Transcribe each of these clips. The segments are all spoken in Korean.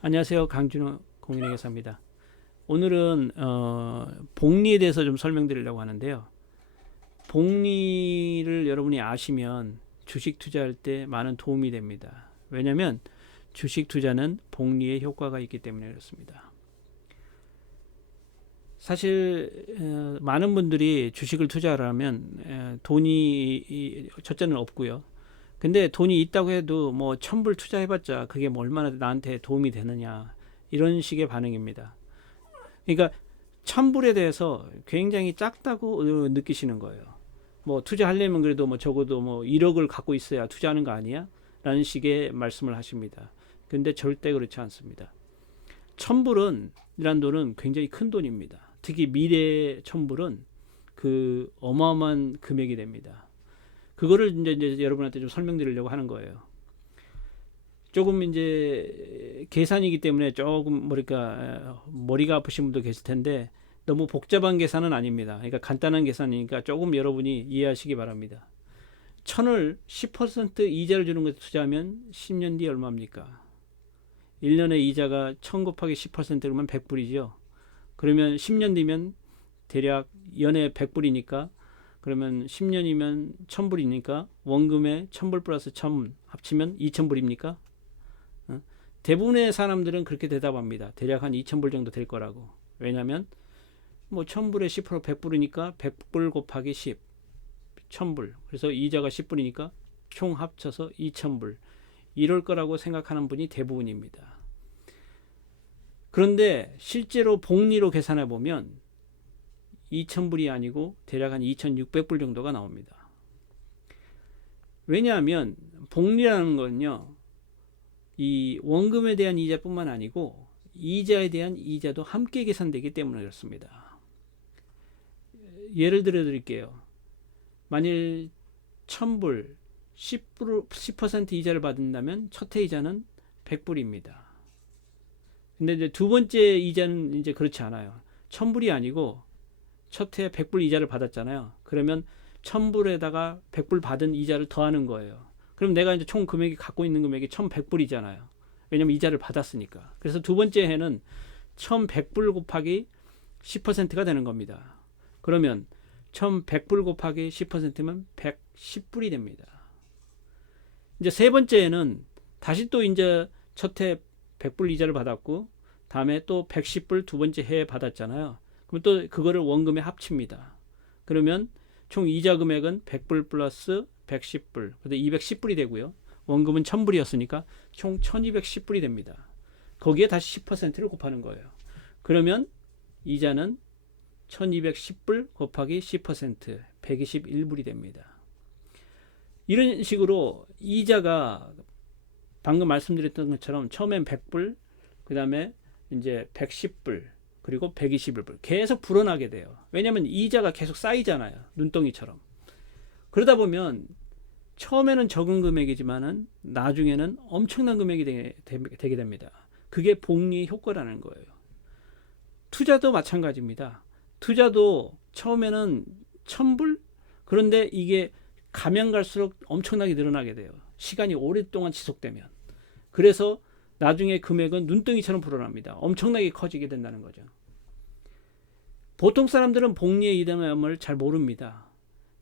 안녕하세요. 강준호 공인회계사입니다. 오늘은 복리에 대해서 좀 설명드리려고 하는데요. 복리를 여러분이 아시면 주식 투자할 때 많은 도움이 됩니다. 왜냐하면 주식 투자는 복리에 효과가 있기 때문에 그렇습니다. 사실 많은 분들이 주식을 투자하려면 돈이 첫째는 없고요. 근데 돈이 있다고 해도 뭐 1,000불 투자해봤자 그게 뭐 얼마나 나한테 도움이 되느냐, 이런 식의 반응입니다. 그러니까 1,000불에 대해서 굉장히 작다고 느끼시는 거예요. 뭐 투자하려면 그래도 뭐 적어도 뭐 1억을 갖고 있어야 투자하는 거 아니야? 라는 식의 말씀을 하십니다. 근데 절대 그렇지 않습니다. 1,000불은 이란 돈은 굉장히 큰 돈입니다. 특히 미래 1,000불은 그 어마어마한 금액이 됩니다. 그거를 이제 여러분한테 좀 설명드리려고 하는 거예요. 조금 이제 계산이기 때문에 조금 머리가 아프신 분도 계실 텐데 너무 복잡한 계산은 아닙니다. 그러니까 간단한 계산이니까 조금 여러분이 이해하시기 바랍니다. 1,000을 10% 이자를 주는 것에 투자하면 10년 뒤에 얼마입니까? 1년에 이자가 1,000 곱하기 10%면 100불이죠. 그러면 10년 뒤면 대략 연에 100불이니까, 그러면 10년이면 1,000불이니까 원금에 1,000불 플러스 1,000 합치면 2,000불입니까? 대부분의 사람들은 그렇게 대답합니다. 대략 한 2,000불 정도 될 거라고. 왜냐하면 뭐 1,000불에 10% 100불이니까 100불 곱하기 10, 1,000불. 그래서 이자가 10불이니까 총 합쳐서 2,000불. 이럴 거라고 생각하는 분이 대부분입니다. 그런데 실제로 복리로 계산해 보면 2,000불이 아니고 대략 한 2,600불 정도가 나옵니다. 왜냐하면 복리라는 건요, 이 원금에 대한 이자뿐만 아니고 이자에 대한 이자도 함께 계산되기 때문에 그렇습니다. 예를 들어 드릴게요. 만일 1,000불 10% 이자를 받는다면 첫 해 이자는 100불입니다. 근데 이제 두 번째 이자는 이제 그렇지 않아요. 1,000불이 아니고 첫 해 100불 이자를 받았잖아요. 그러면 1,000불에다가 100불 받은 이자를 더하는 거예요. 그럼 내가 이제 총 금액이 갖고 있는 금액이 1,100불이잖아요. 왜냐면 이자를 받았으니까. 그래서 두 번째 해는 1,100불 곱하기 10%가 되는 겁니다. 그러면 1,100불 곱하기 10%면 110불이 됩니다. 이제 세 번째에는 다시 또 이제 첫 해 100불 이자를 받았고 다음에 또 110불 두 번째 해에 받았잖아요. 그럼 또 그거를 원금에 합칩니다. 그러면 총 이자 금액은 100불 플러스 110불, 그래서 210불이 되고요. 원금은 1,000불이었으니까 총 1,210불이 됩니다. 거기에 다시 10%를 곱하는 거예요. 그러면 이자는 1,210불 곱하기 10%, 121불이 됩니다. 이런 식으로 이자가 방금 말씀드렸던 것처럼 처음엔 100불, 그 다음에 이제 110불, 그리고 121불 계속 불어나게 돼요. 왜냐하면 이자가 계속 쌓이잖아요. 눈덩이처럼. 그러다 보면 처음에는 적은 금액이지만은 나중에는 엄청난 금액이 되게 됩니다. 그게 복리 효과라는 거예요. 투자도 마찬가지입니다. 투자도 처음에는 1,000불? 그런데 이게 가면 갈수록 엄청나게 늘어나게 돼요. 시간이 오랫동안 지속되면. 그래서 나중에 금액은 눈덩이처럼 불어납니다. 엄청나게 커지게 된다는 거죠. 보통 사람들은 복리의 이담을 잘 모릅니다.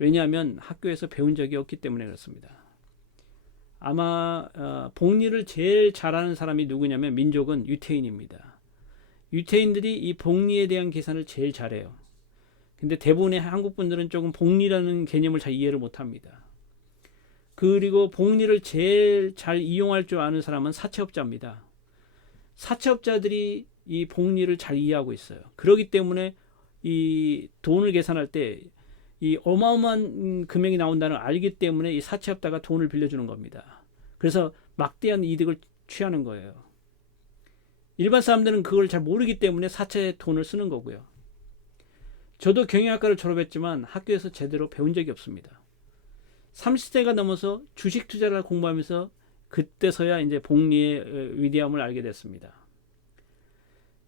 왜냐하면 학교에서 배운 적이 없기 때문에 그렇습니다. 아마 복리를 제일 잘하는 사람이 누구냐면 민족은 유태인입니다. 유태인들이 이 복리에 대한 계산을 제일 잘해요. 근데 대부분의 한국 분들은 조금 복리라는 개념을 잘 이해를 못합니다. 그리고 복리를 제일 잘 이용할 줄 아는 사람은 사채업자입니다. 사채업자들이 이 복리를 잘 이해하고 있어요. 그렇기 때문에 이 돈을 계산할 때 이 어마어마한 금액이 나온다는 걸 알기 때문에 이 사채업자가 돈을 빌려주는 겁니다. 그래서 막대한 이득을 취하는 거예요. 일반 사람들은 그걸 잘 모르기 때문에 사채 돈을 쓰는 거고요. 저도 경영학과를 졸업했지만 학교에서 제대로 배운 적이 없습니다. 30세가 넘어서 주식 투자를 공부하면서 그때서야 이제 복리의 위대함을 알게 됐습니다.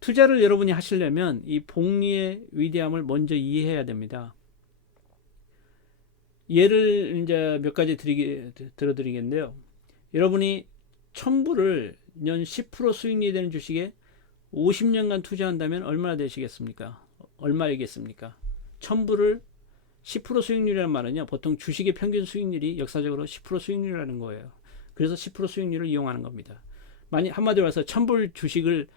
투자를 여러분이 하시려면 이 복리의 위대함을 먼저 이해해야 됩니다. 예를 이제 몇 가지 들어드리겠는데요. 여러분이 1,000불을 년 10% 수익률이 되는 주식에 50년간 투자한다면 얼마나 되시겠습니까? 얼마이겠습니까? 1000불을 10% 수익률이라는 말은요, 보통 주식의 평균 수익률이 역사적으로 10% 수익률이라는 거예요. 그래서 10% 수익률을 이용하는 겁니다. 만약 한마디로 해서 1000불 주식을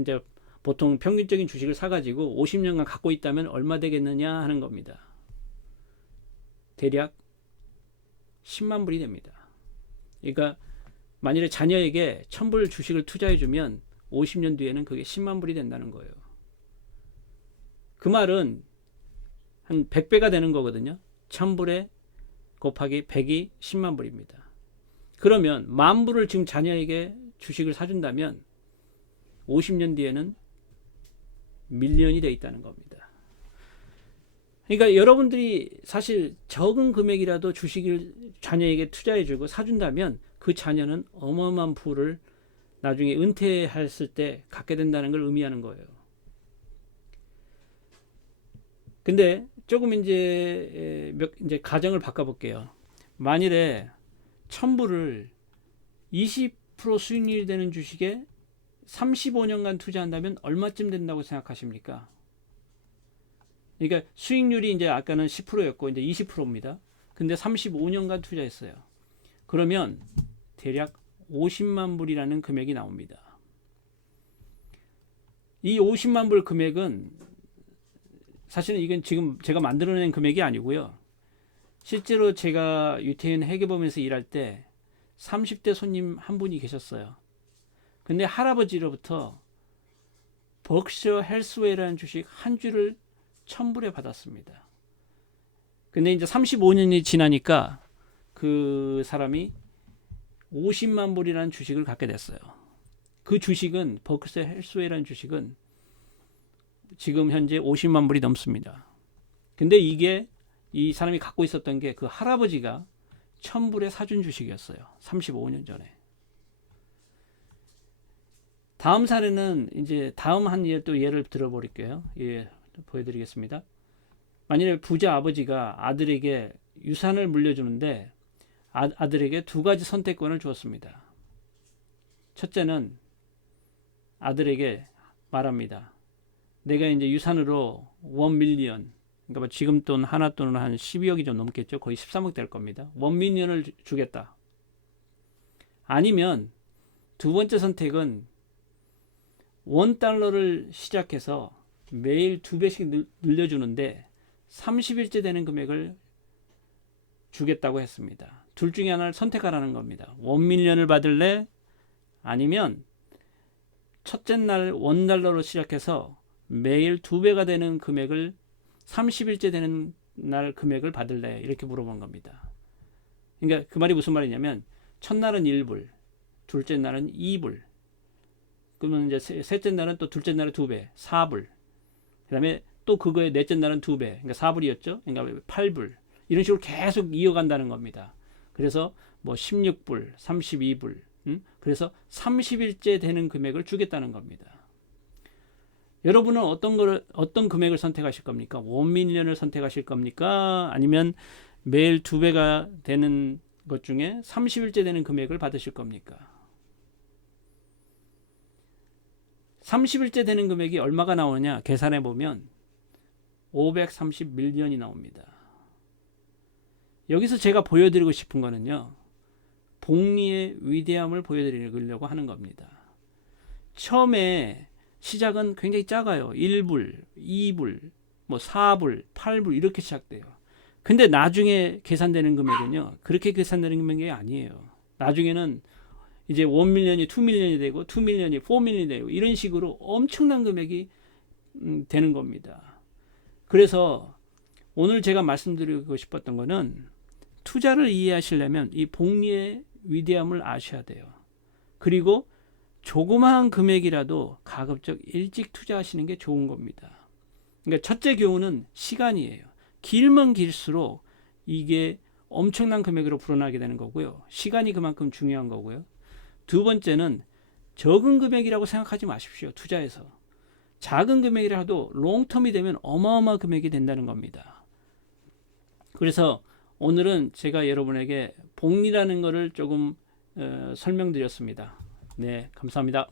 이제 보통 평균적인 주식을 사가지고 50년간 갖고 있다면 얼마 되겠느냐 하는 겁니다. 대략 10만 불이 됩니다. 그러니까 만일에 자녀에게 1000불 주식을 투자해주면 50년 뒤에는 그게 10만 불이 된다는 거예요. 그 말은 한 100배가 되는 거거든요. 1000불에 곱하기 100이 10만 불입니다. 그러면 10,000불을 지금 자녀에게 주식을 사준다면 50년 뒤에는 밀리언이 되어 있다는 겁니다. 그러니까 여러분들이 사실 적은 금액이라도 주식을 자녀에게 투자해주고 사준다면 그 자녀는 어마어마한 부를 나중에 은퇴했을 때 갖게 된다는 걸 의미하는 거예요. 근데 조금 이제 가정을 바꿔볼게요. 만일에 1000불을 20% 수익률이 되는 주식에 35년간 투자한다면 얼마쯤 된다고 생각하십니까? 그러니까 수익률이 이제 아까는 10%였고 이제 20%입니다. 근데 35년간 투자했어요. 그러면 대략 50만 불이라는 금액이 나옵니다. 이 50만 불 금액은 사실은 이건 지금 제가 만들어낸 금액이 아니고요. 실제로 제가 유태인 회계법인에서 일할 때 30대 손님 한 분이 계셨어요. 근데 할아버지로부터 버크셔 헬스웨이라는 주식 한 주를 1000불에 받았습니다. 근데 이제 35년이 지나니까 그 사람이 50만 불이라는 주식을 갖게 됐어요. 그 주식은 버크셔 헬스웨이라는 주식은 지금 현재 50만 불이 넘습니다. 근데 이게 이 사람이 갖고 있었던 게 그 할아버지가 1000불에 사준 주식이었어요. 35년 전에. 다음 사례는 이제 다음 한 예 또 예를 들어버릴게요. 예, 보여드리겠습니다. 만일에 부자 아버지가 아들에게 유산을 물려주는데 아들에게 두 가지 선택권을 주었습니다. 첫째는 아들에게 말합니다. 내가 이제 유산으로 1밀리언, 그러니까 지금 돈 하나 돈은 한 12억이 좀 넘겠죠. 거의 13억 될 겁니다. 1밀리언을 주겠다. 아니면 두 번째 선택은 $1를 시작해서 매일 2배씩 늘려주는데 30일째 되는 금액을 주겠다고 했습니다. 둘 중에 하나를 선택하라는 겁니다. 1밀리언을 받을래? 아니면 첫째 날 $1로 시작해서 매일 2배가 되는 금액을 30일째 되는 날 금액을 받을래? 이렇게 물어본 겁니다. 그러니까 그 말이 무슨 말이냐면 첫날은 1불, 둘째 날은 2불, 그러면 이제 셋째 날은 또 둘째 날은 2배, 4불. 그 다음에 또 그거에 넷째 날은 2배, 그러니까 4불이었죠. 그러니까 8불. 이런 식으로 계속 이어간다는 겁니다. 그래서 뭐 16불, 32불. 그래서 30일째 되는 금액을 주겠다는 겁니다. 여러분은 어떤 금액을 선택하실 겁니까? 1밀리언을 선택하실 겁니까? 아니면 매일 2배가 되는 것 중에 30일째 되는 금액을 받으실 겁니까? 30일째 되는 금액이 얼마가 나오느냐 계산해 보면 530밀리언이 나옵니다. 여기서 제가 보여드리고 싶은 거는요, 복리의 위대함을 보여드리려고 하는 겁니다. 처음에 시작은 굉장히 작아요. 1불, 2불, 뭐 4불, 8불 이렇게 시작돼요. 근데 나중에 계산되는 금액은요, 그렇게 계산되는 금액이 아니에요. 나중에는 이제 1밀리언이 2밀리언이 되고 2밀리언이 4밀리언이 되고 이런 식으로 엄청난 금액이 되는 겁니다. 그래서 오늘 제가 말씀드리고 싶었던 거는 투자를 이해하시려면 이 복리의 위대함을 아셔야 돼요. 그리고 조그마한 금액이라도 가급적 일찍 투자하시는 게 좋은 겁니다. 그러니까 첫째 교훈은 시간이에요. 길면 길수록 이게 엄청난 금액으로 불어나게 되는 거고요. 시간이 그만큼 중요한 거고요. 두 번째는 적은 금액이라고 생각하지 마십시오. 투자에서. 작은 금액이라도 롱텀이 되면 어마어마한 금액이 된다는 겁니다. 그래서 오늘은 제가 여러분에게 복리라는 거를 조금 설명드렸습니다. 네, 감사합니다.